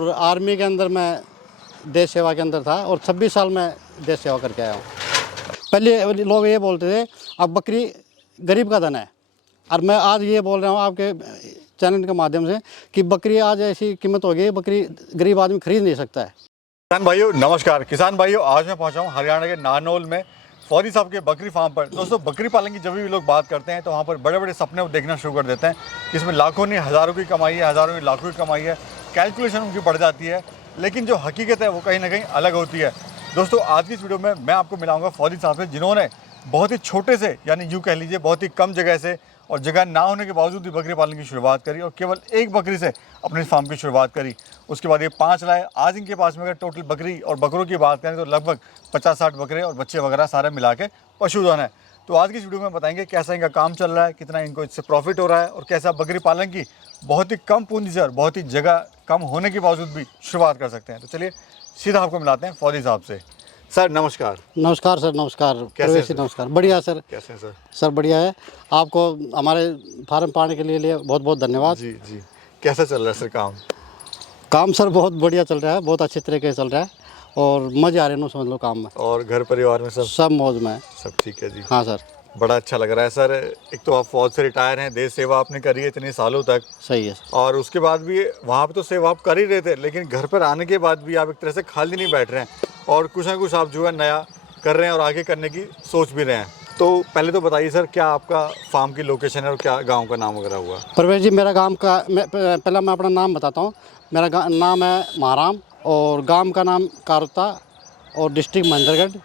और आर्मी के अंदर मैं देश सेवा के अंदर था और 26 साल मैं देश सेवा करके आया हूँ। पहले लोग ये बोलते थे अब बकरी गरीब का धन है, और मैं आज ये बोल रहा हूँ आपके चैनल के माध्यम से कि बकरी आज ऐसी कीमत हो गई, बकरी गरीब आदमी खरीद नहीं सकता है। किसान भाइयों नमस्कार। किसान भाइयों, आज मैं पहुंचा हूं हरियाणा के नारनौल में फौजी साहब के बकरी फार्म पर। दोस्तों, बकरी पालन की जब भी लोग बात करते हैं तो वहां पर बड़े बड़े सपने वो देखना शुरू कर देते हैं कि इसमें लाखों नहीं हज़ारों की कमाई है, हज़ारों नहीं लाखों की कमाई है, कैलकुलेशन उनकी बढ़ जाती है। लेकिन जो हकीकत है वो कहीं ना कहीं अलग होती है। दोस्तों, आज की इस वीडियो में मैं आपको मिलाऊंगा फौजी साहब से, जिन्होंने बहुत ही छोटे से, यानी यूँ कह लीजिए बहुत ही कम जगह से और जगह ना होने के बावजूद भी बकरी पालन की शुरुआत करी और केवल एक बकरी से अपने फार्म की शुरुआत करी। उसके बाद ये 5 लाए। आज इनके पास में अगर टोटल बकरी और बकरों की बात करें तो लगभग 50-60 बकरे और बच्चे वगैरह सारे मिला के पशुधन है। तो आज की इस वीडियो में बताएंगे कैसा इनका काम चल रहा है, कितना इनको इससे प्रॉफिट हो रहा है और कैसा बकरी पालन की बहुत ही कम पूंजी से और बहुत ही जगह कम होने के बावजूद भी शुरुआत कर सकते हैं। तो चलिए सीधा आपको मिलाते हैं फौजी साहब से। सर नमस्कार। नमस्कार सर, नमस्कार। कैसे नमस्कार। बढ़िया सर। कैसे हैं सर? सर बढ़िया है। आपको हमारे फार्म पाने के लिए बहुत बहुत धन्यवाद। जी जी। कैसा चल रहा है सर काम? काम सर बहुत बढ़िया चल रहा है, बहुत अच्छे तरीके से चल रहा है और मज़े आ रहे हैं, समझ लो काम में। और घर परिवार में सब मौज में है। सब ठीक है जी? हाँ सर। बड़ा अच्छा लग रहा है सर। एक तो आप फौज से रिटायर हैं, देश सेवा आपने करी है इतने सालों तक। सही है सर। और उसके बाद भी वहाँ पे तो सेवा आप कर ही रहे थे, लेकिन घर पर आने के बाद भी आप एक तरह से खाली नहीं बैठ रहे हैं और कुछ ना कुछ आप जो है नया कर रहे हैं और आगे करने की सोच भी रहे हैं। तो पहले तो बताइए सर, क्या आपका फार्म की लोकेशन है और क्या गाँव का नाम वगैरह हुआ? परवेश जी, मेरा गांव का पहला मैं अपना नाम बताता हूँ। मेरा नाम है महाराम और गांव का नाम कारुता और डिस्ट्रिक्ट महेंद्रगढ़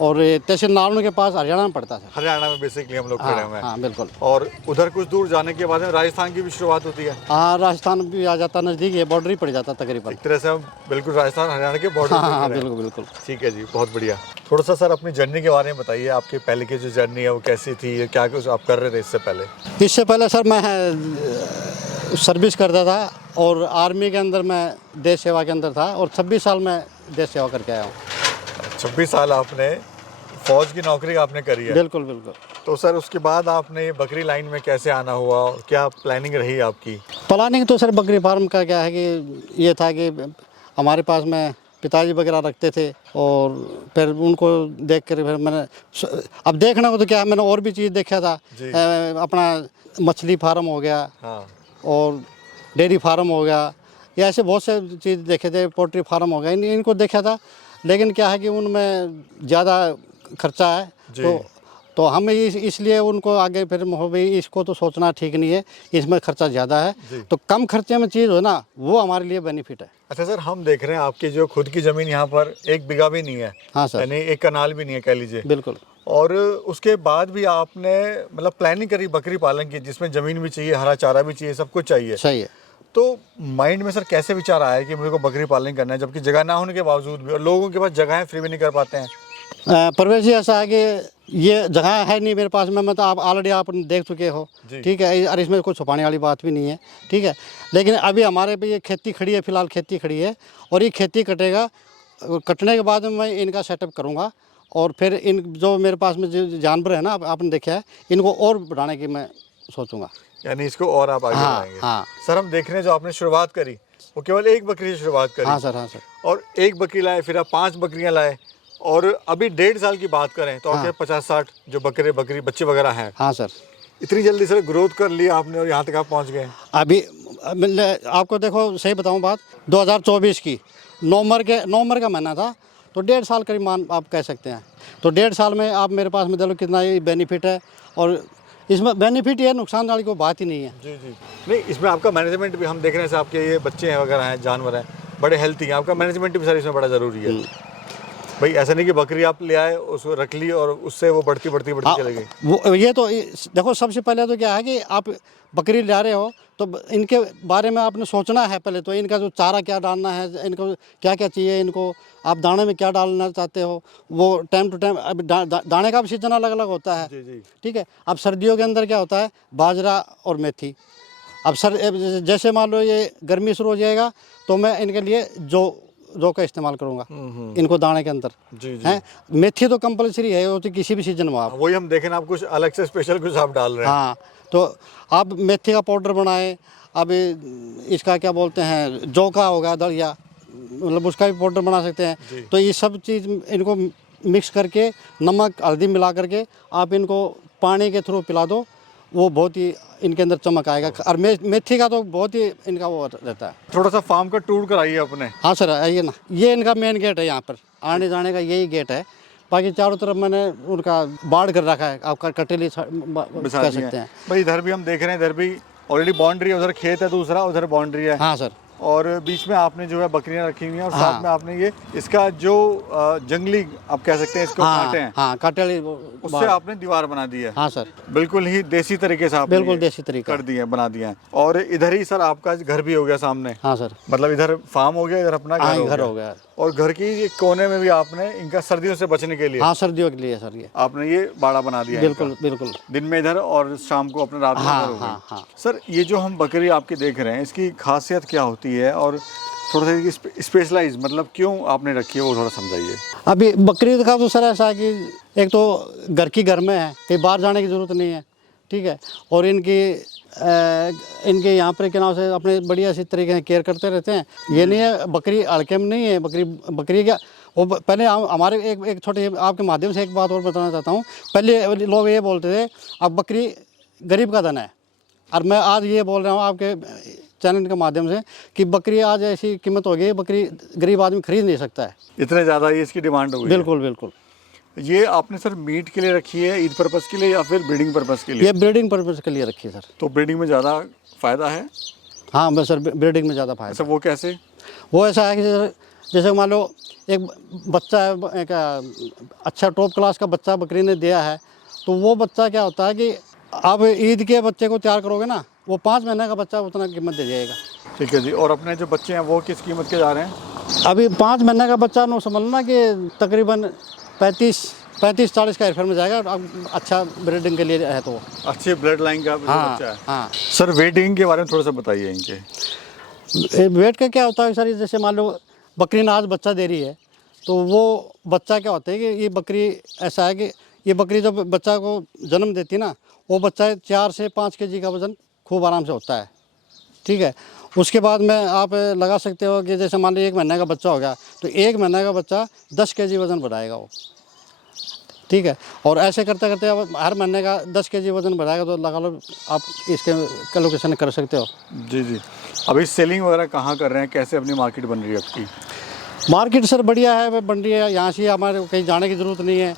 और ये तहसील नारनौल के पास हरियाणा में पड़ता है। हरियाणा में बेसिकली हम लोग खड़े हुए हैं। हाँ बिल्कुल। और उधर कुछ दूर जाने के बाद में राजस्थान की भी शुरुआत होती है। हाँ, राजस्थान भी आ जाता, नज़दीक है, बॉर्डर ही पड़ जाता तकुरीबन। एक तरह से हम बिल्कुल राजस्थान हरियाणा के बॉर्डर पर हाँ खड़े हैं। बिल्कुल बिल्कुल। ठीक है जी, बहुत बढ़िया। थोड़ा सा सर अपनी जर्नी के बारे में बताइए। आपकी पहले की जो जर्नी है वो कैसी थी, क्या कुछ आप कर रहे थे इससे पहले? इससे पहले सर मैं सर्विस करता था और आर्मी के अंदर मैं देश सेवा के अंदर था और 26 साल मैं देश सेवा करके आया हूँ। 26 साल आपने फौज की नौकरी आपने करी है? बिल्कुल बिल्कुल। तो सर उसके बाद आपने बकरी लाइन में कैसे आना हुआ और क्या प्लानिंग रही आपकी? प्लानिंग तो सर बकरी फार्म का क्या है कि ये था कि हमारे पास में पिताजी वगैरह रखते थे और फिर उनको देख कर फिर मैंने, अब देखना हो तो क्या, मैंने और भी चीज़ देखा था। अपना मछली फार्म हो गया। हाँ। और डेयरी फार्म हो गया, या ऐसे बहुत से चीज़ देखे थे, पोल्ट्री फार्म हो गया, इनको देखा था। लेकिन क्या है कि उनमें ज़्यादा खर्चा है तो हम इसलिए उनको आगे फिर हो भाई इसको तो सोचना ठीक नहीं है, इसमें खर्चा ज़्यादा है, तो कम खर्चे में चीज़ हो ना, वो हमारे लिए बेनिफिट है। अच्छा सर, हम देख रहे हैं आपकी जो खुद की ज़मीन यहाँ पर 1 बीघा भी नहीं है। हाँ सर। यानी 1 कनाल भी नहीं है कह लीजिए। बिल्कुल। और उसके बाद भी आपने मतलब प्लानिंग करी बकरी पालन की, जिसमें ज़मीन भी चाहिए, हरा चारा भी चाहिए, सब कुछ चाहिए। सही है। तो माइंड में सर कैसे विचार आया कि मुझे को बकरी पालन करना है, जबकि जगह ना होने के बावजूद भी, और लोगों के पास जगह फ्री भी नहीं कर पाते हैं? परवेश जी, ऐसा है कि ये जगह है नहीं मेरे पास में, मतलब आप ऑलरेडी आप देख चुके हो, ठीक है, और इसमें कोई छुपाने वाली बात भी नहीं है, ठीक है। लेकिन अभी हमारे पे ये खेती खड़ी है, फिलहाल खेती खड़ी है और ये खेती कटेगा, कटने के बाद मैं इनका सेटअप करूँगा और फिर इन जो मेरे पास में जो जानवर है ना, आपने देखा है, इनको और बढ़ाने की मैं सोचूंगा। यानी इसको और आप आगे बढ़ाएंगे? हाँ सर, हम देख रहे हैं जो आपने शुरुआत करी वो केवल 1 बकरी से शुरुआत करी। हाँ सर। हाँ सर। और 1 बकरी लाए, फिर आप 5 बकरियां लाए और अभी 1.5 साल की बात करें तो आपके 50-60 जो बकरी बच्चे वगैरह हैं। हाँ सर। इतनी जल्दी सर ग्रोथ कर लिया आपने और यहाँ तक आप पहुँच गए? अभी आपको देखो, सही बताऊँ बात, 2024 की नवंबर का महीना था, तो 1.5 साल करीब मान आप कह सकते हैं। तो 1.5 साल में आप मेरे पास में देखो कितना ये बेनिफिट है, और इसमें बेनिफिट ये, नुकसान वाली कोई बात ही नहीं है। जी जी। नहीं, इसमें आपका मैनेजमेंट भी हम देख रहे हैं, आपके ये बच्चे हैं वगैरह हैं, जानवर हैं, बड़े हेल्थी हैं, आपका मैनेजमेंट भी सर इसमें बड़ा ज़रूरी है। भाई ऐसा नहीं कि बकरी आप ले आए, उसको रख ली और उससे वो बढ़ती चली गई। वो ये तो देखो, सबसे पहले तो क्या है कि आप बकरी ला रहे हो तो इनके बारे में आपने सोचना है पहले तो, इनका जो चारा क्या डालना है, इनको क्या क्या चाहिए, इनको आप दाने में क्या डालना चाहते हो, वो टाइम टू टाइम। अब दाने का भी सीजन अलग अलग होता है। जी जी। ठीक है। अब सर्दियों के अंदर क्या होता है, बाजरा और मेथी। अब जैसे मान लो ये गर्मी शुरू हो जाएगा तो मैं इनके लिए जो का इस्तेमाल करूंगा इनको दाने के अंदर। जी जी। है, मेथी तो कंपलसरी है, वो तो किसी भी सीजन में आप, वही हम देखें, आप कुछ अलग से स्पेशल कुछ आप डाल रहे हैं। हाँ, तो आप मेथी का पाउडर बनाएं, अभी इसका क्या बोलते हैं, जौ का होगा दलिया, मतलब उसका भी पाउडर बना सकते हैं। तो ये सब चीज़ इनको मिक्स करके नमक हल्दी मिला करके आप इनको पानी के थ्रू पिला दो, वो बहुत ही इनके अंदर चमक आएगा। और मेथी का तो बहुत ही इनका वो रहता है। थोड़ा सा फार्म का टूर कराइए अपने। हाँ सर, आइए ना, ये इनका मेन गेट है, यहाँ पर आने जाने का यही गेट है। बाकी चारों तरफ मैंने उनका बाढ़ कर रखा है, आप कटेली कह सकते हैं। भाई इधर भी हम देख रहे हैं, इधर भी ऑलरेडी बाउंड्री है, उधर खेत है दूसरा, उधर बाउंड्री है। हाँ सर। और बीच में आपने जो है बकरियां रखी हुई हैं और साथ में आपने ये इसका जो जंगली आप कह सकते हैं इसको कांटे हैं, हाँ काटेली, उससे आपने दीवार बना दी है। हाँ सर, बिल्कुल ही देसी तरीके से आपने बिल्कुल देसी तरीका कर दिए, बना दिया है। और इधर ही सर आपका घर भी हो गया सामने। हाँ सर, मतलब इधर फार्म हो गया, इधर अपना घर हो गया। और घर की एक कोने में भी आपने इनका सर्दियों से बचने के लिए, हाँ सर्दियों के लिए सर, ये आपने ये बाड़ा बना दिया। बिल्कुल बिल्कुल। दिन में इधर और शाम को अपने रात में हाँ, इधर हो गई। हाँ, हाँ। सर ये जो हम बकरी आपकी देख रहे हैं, इसकी खासियत क्या होती है और थोड़ा सा स्पेशलाइज मतलब क्यों आपने रखी है वो थोड़ा समझाइए। अभी बकरी का तो सर ऐसा है कि एक तो घर की घर में है, कहीं बाहर जाने की ज़रूरत नहीं है, ठीक है। और इनके यहाँ पर क्या नाम से अपने बढ़िया सी तरीके से केयर करते रहते हैं। ये नहीं है बकरी हल्के में नहीं है, बकरी क्या वो पहले हमारे एक छोटे आपके माध्यम से एक बात और बताना चाहता हूँ। पहले लोग ये बोलते थे अब बकरी गरीब का धन है, और मैं आज ये बोल रहा हूँ आपके चैनल के माध्यम से कि बकरी आज ऐसी कीमत हो गई, बकरी गरीब आदमी खरीद नहीं सकता है, इतने ज़्यादा ये इसकी डिमांड हो गई। बिल्कुल बिल्कुल। ये आपने सर मीट के लिए रखी है, ईद पर्पज़ के लिए या फिर ब्रीडिंग पर्पज़ के लिए? ये ब्रीडिंग पर्पज़ के लिए रखी है सर। तो ब्रीडिंग में ज़्यादा फ़ायदा है? हाँ बस सर, ब्रीडिंग में ज़्यादा फायदा। अच्छा, वो कैसे? वो ऐसा है कि जैसे मान लो एक बच्चा है, एक अच्छा टॉप क्लास का बच्चा बकरी ने दिया है, तो वो बच्चा क्या होता है कि आप ईद के बच्चे को तैयार करोगे ना, वो 5 महीने का बच्चा उतना कीमत दे जाएगा। ठीक है जी। और अपने जो बच्चे हैं वो किस कीमत के जा रहे हैं? अभी 5 महीने का बच्चा नो समझना कि तकरीबन 35-40 का एयरफेयर में जाएगा। अब अच्छा ब्रीडिंग के लिए है तो अच्छी ब्लड लाइन का बच्चा है। हाँ सर वेटिंग के बारे में थोड़ा सा बताइए इनके। वेट का क्या होता है सर, जैसे मान लो बकरी ने आज बच्चा दे रही है, तो वो बच्चा क्या होता है कि ये बकरी ऐसा है कि ये बकरी जब बच्चा को जन्म देती है ना, वो बच्चा 4 से 5 kg का वज़न खूब आराम से होता है, ठीक है। उसके बाद में आप लगा सकते हो कि जैसे मान लो 1 महीने का बच्चा हो गया, तो 1 महीने का बच्चा 10 kg वज़न बढ़ाएगा वो, ठीक है। और ऐसे करते करते अब हर महीने का 10 kg वज़न बढ़ाएगा, तो लगा लो आप इसके कैलकुलेशन कर सकते हो। जी जी। अभी सेलिंग वगैरह कहाँ कर रहे हैं, कैसे अपनी मार्केट बन रही है आपकी? मार्केट सर बढ़िया है, बन रही है। यहाँ से हमारे कहीं जाने की ज़रूरत नहीं है।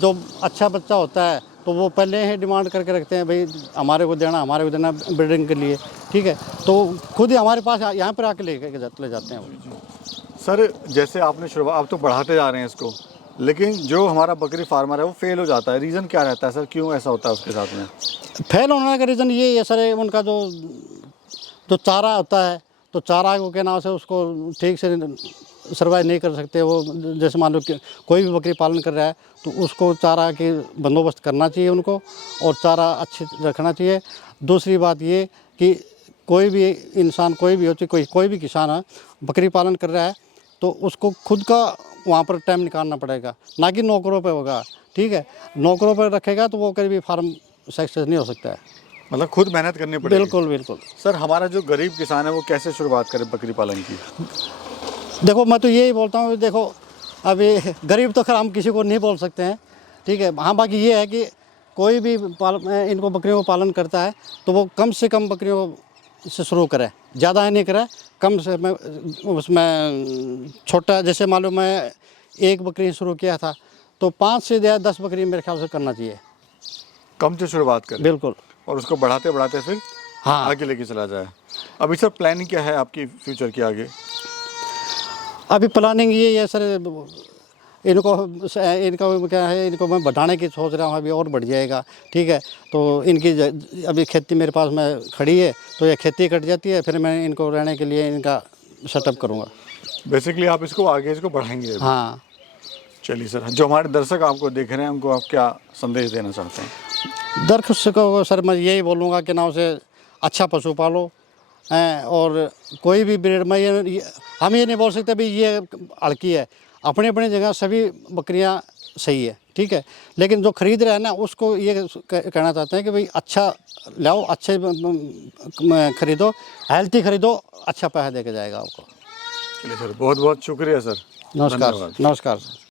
जो अच्छा बच्चा होता है तो वो पहले ही डिमांड करके रखते हैं, भाई हमारे को देना ब्रीडिंग के लिए, ठीक है। तो खुद ही हमारे पास यहाँ पर आके ले जाते हैं वो। सर जैसे आपने शुरुआत, आप तो बढ़ाते जा रहे हैं इसको, लेकिन जो हमारा बकरी फार्मर है वो फेल हो जाता है, रीज़न क्या रहता है सर, क्यों ऐसा होता है उसके साथ में? फेल होने का रीज़न ये है सर, उनका जो चारा होता है, तो चारा को के नाम से उसको ठीक से सर्वाइव नहीं कर सकते वो। जैसे मान लो कि कोई भी बकरी पालन कर रहा है तो उसको चारा के बंदोबस्त करना चाहिए उनको, और चारा अच्छे रखना चाहिए। दूसरी बात ये कि कोई भी इंसान, कोई भी होती, कोई भी किसान है बकरी पालन कर रहा है, तो उसको खुद का वहाँ पर टाइम निकालना पड़ेगा, ना कि नौकरों पे होगा, ठीक है। नौकरों पर रखेगा तो वो कभी भी फार्म सक्सेस नहीं हो सकता है, मतलब खुद मेहनत करनी पड़ेगी। बिल्कुल बिल्कुल। सर हमारा जो गरीब किसान है वो कैसे शुरुआत करे बकरी पालन की? देखो मैं तो यही बोलता हूँ, देखो अभी गरीब तो खैर हम किसी को नहीं बोल सकते हैं, ठीक है। हाँ बाकी ये है कि कोई भी इनको बकरियों को पालन करता है तो वो कम से कम बकरियों से शुरू करे, ज़्यादा नहीं करे, कम से मैं उसमें छोटा, जैसे मालूम मैं 1 बकरी शुरू किया था, तो 5 से 10 बकरी मेरे ख्याल से करना चाहिए, कम से शुरुआत करें, बिल्कुल। और उसको बढ़ाते बढ़ाते फिर हाँ आगे लेके चला जाए। अभी सर प्लानिंग क्या है आपकी फ्यूचर की आगे? अभी प्लानिंग ये है सर, इनको क्या है, इनको मैं बढ़ाने की सोच रहा हूँ, अभी और बढ़ जाएगा, ठीक है। तो इनकी अभी खेती मेरे पास में खड़ी है, तो ये खेती कट जाती है, फिर मैं इनको रहने के लिए इनका सेटअप करूँगा। बेसिकली आप इसको आगे बढ़ाएंगे? हाँ। चलिए सर, जो हमारे दर्शक आपको देख रहे हैं उनको आप क्या संदेश देना चाहते हैं? दर्शकों को सर मैं यही बोलूँगा कि नाव से अच्छा पशु पालो, और कोई भी ब्रीड में हम ये नहीं बोल सकते भाई ये हल्की है, अपनी अपनी जगह सभी बकरियां सही है। ठीक है। लेकिन जो खरीद रहे हैं ना उसको ये कहना चाहते हैं कि भाई अच्छा लाओ, अच्छे खरीदो, हेल्थी खरीदो, अच्छा पैसा दे के जाएगा आपको। चलिए सर, बहुत बहुत शुक्रिया सर। नमस्कार धन्यवाद। नमस्कार।